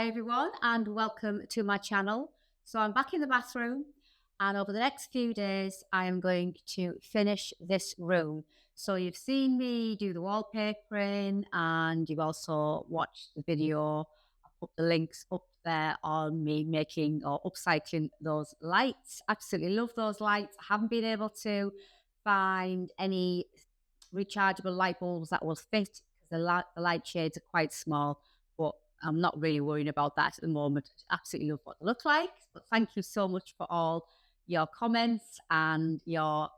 Hi everyone and welcome to my channel. So I'm back in the bathroom and over the next few days I am going to finish this room. So you've seen me do the wallpapering and you've also watched the video. I put the links up there on me making or upcycling those lights. Absolutely love those lights. I haven't been able to find any rechargeable light bulbs that will fit because the light shades are quite small, but I'm not really worrying about that at the moment. I absolutely love what they look like. But thank you so much for all your comments and your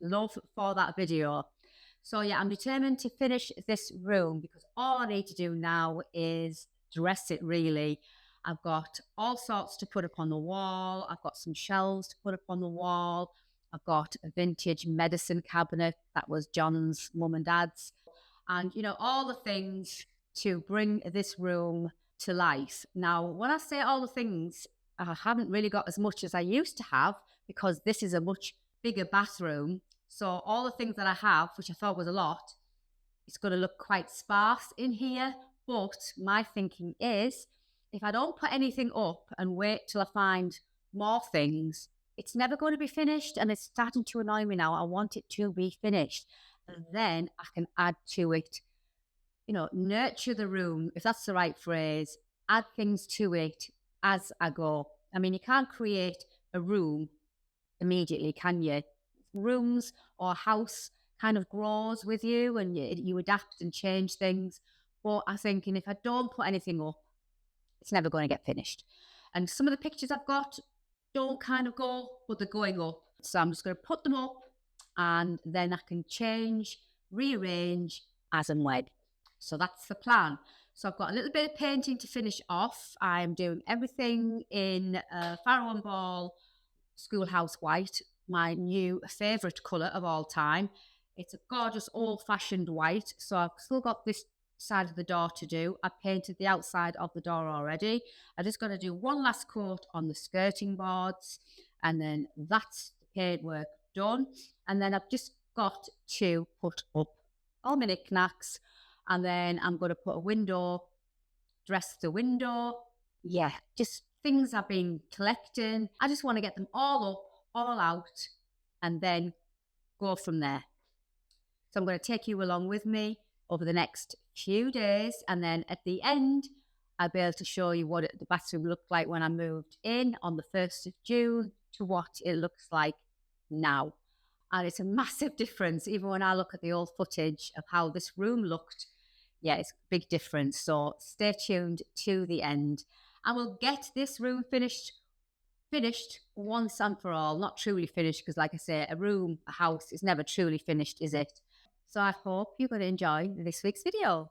love for that video. So yeah, I'm determined to finish this room because all I need to do now is dress it really. I've got all sorts to put up on the wall. I've got some shelves to put up on the wall. I've got a vintage medicine cabinet that was John's mum and dad's. And, you know, all the things to bring this room to life. Now, when I say all the things, I haven't really got as much as I used to have because this is a much bigger bathroom. So all the things that I have, which I thought was a lot, it's going to look quite sparse in here. But my thinking is, if I don't put anything up and wait till I find more things, it's never going to be finished. And it's starting to annoy me now. I want it to be finished. And then I can add to it, you know, nurture the room, if that's the right phrase, add things to it as I go. I mean, you can't create a room immediately, can you? Rooms or a house kind of grows with you and you adapt and change things. But I'm thinking if I don't put anything up, it's never going to get finished. And some of the pictures I've got don't kind of go, but they're going up. So I'm just going to put them up and then I can change, rearrange as and when. So that's the plan. So I've got a little bit of painting to finish off. I'm doing everything in Farrow and Ball Schoolhouse White, my new favourite colour of all time. It's a gorgeous old-fashioned white. So I've still got this side of the door to do. I painted the outside of the door already. I'm just going to do one last coat on the skirting boards and then that's the paintwork done. And then I've just got to put up all my knickknacks. And then I'm going to put a window, dress the window. Yeah, just things I've been collecting. I just want to get them all up, all out, and then go from there. So I'm going to take you along with me over the next few days. And then at the end, I'll be able to show you what the bathroom looked like when I moved in on the 1st of June to what it looks like now. And it's a massive difference, even when I look at the old footage of how this room looked. Yeah, it's a big difference. So stay tuned to the end. And we'll get this room finished once and for all. Not truly finished, because like I say, a house is never truly finished, is it? So I hope you're going to enjoy this week's video.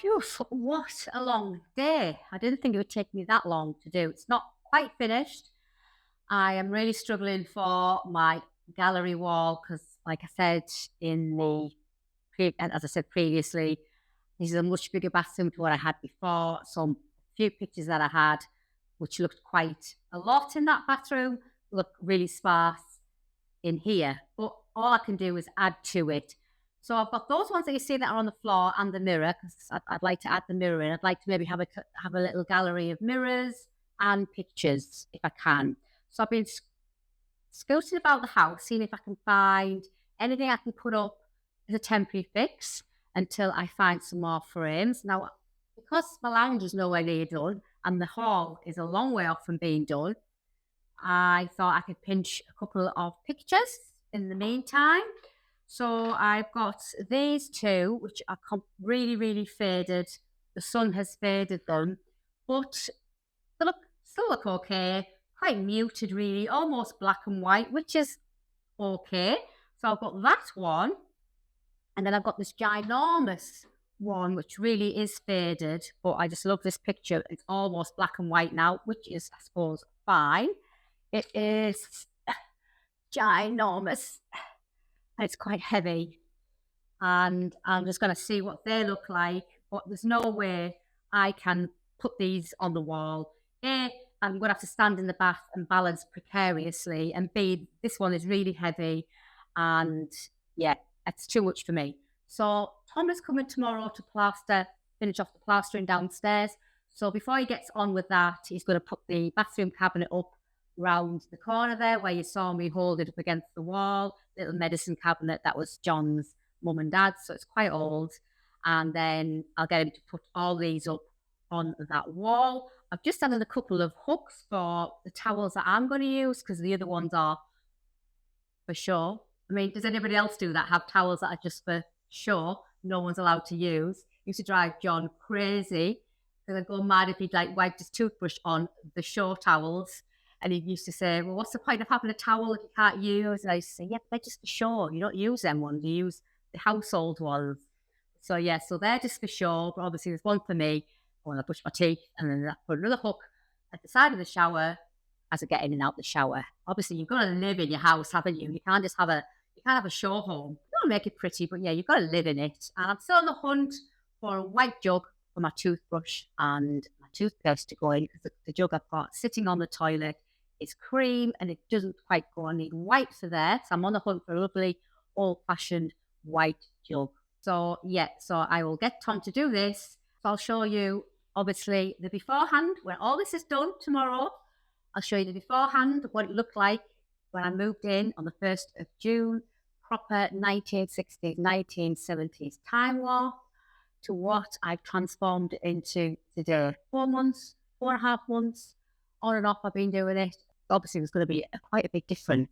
Phew, what a long day. I didn't think it would take me that long to do. It's not quite finished. I am really struggling for my gallery wall because, like I said in the and as I said previously, this is a much bigger bathroom to what I had before. Some few pictures that I had, which looked quite a lot in that bathroom, look really sparse in here. But all I can do is add to it. So I've got those ones that you see that are on the floor and the mirror, because I'd like to add the mirror in. I'd like to maybe have a little gallery of mirrors and pictures if I can. So I've been scouting about the house, seeing if I can find anything I can put up as a temporary fix until I find some more frames. Now, because my lounge is nowhere near done and the hall is a long way off from being done, I thought I could pinch a couple of pictures in the meantime. So I've got these two, which are really, really faded. The sun has faded them, but they still look okay. Quite muted, really, almost black and white, which is okay. So I've got that one, and then I've got this ginormous one, which really is faded, but I just love this picture. It's almost black and white now, which is, I suppose, fine. It is ginormous. It's quite heavy, and I'm just going to see what they look like, but there's no way I can put these on the wall. A, I'm going to have to stand in the bath and balance precariously, and B, this one is really heavy, and yeah, it's too much for me. So Tom is coming tomorrow to finish off the plastering downstairs. So before he gets on with that, he's going to put the bathroom cabinet up round the corner there where you saw me hold it up against the wall, little medicine cabinet that was John's mum and dad's, so it's quite old. And then I'll get him to put all these up on that wall. I've just added a couple of hooks for the towels that I'm going to use because the other ones are for sure. I mean, does anybody else do that? Have towels that are just for sure no one's allowed to use? Used to drive John crazy because I'd go mad if he'd like wiped his toothbrush on the shore towels. And he used to say, well, what's the point of having a towel if you can't use? And I used to say, yeah, they're just for sure. You don't use them ones. You use the household ones. So, yeah, so they're just for sure. But obviously, there's one for me when I brush my teeth. And then I put another hook at the side of the shower as I get in and out the shower. Obviously, you've got to live in your house, haven't you? You can't just have a show home. You don't make it pretty, but yeah, you've got to live in it. And I'm still on the hunt for a white jug for my toothbrush and my toothpaste to go in, because the jug I've got sitting on the toilet is cream and it doesn't quite go. I need white for there. So I'm on the hunt for a lovely old-fashioned white jug. So yeah, so I will get Tom to do this. So I'll show you obviously the beforehand when all this is done tomorrow. I'll show you the beforehand, what it looked like when I moved in on the 1st of June, proper 1960s, 1970s time warp to what I've transformed it into today. 4.5 months, on and off I've been doing it. Obviously, there's going to be quite a big difference.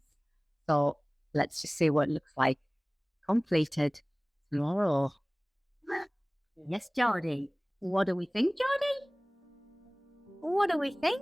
So let's just see what it looks like completed tomorrow. Yes, Geordie. What do we think, Geordie? What do we think?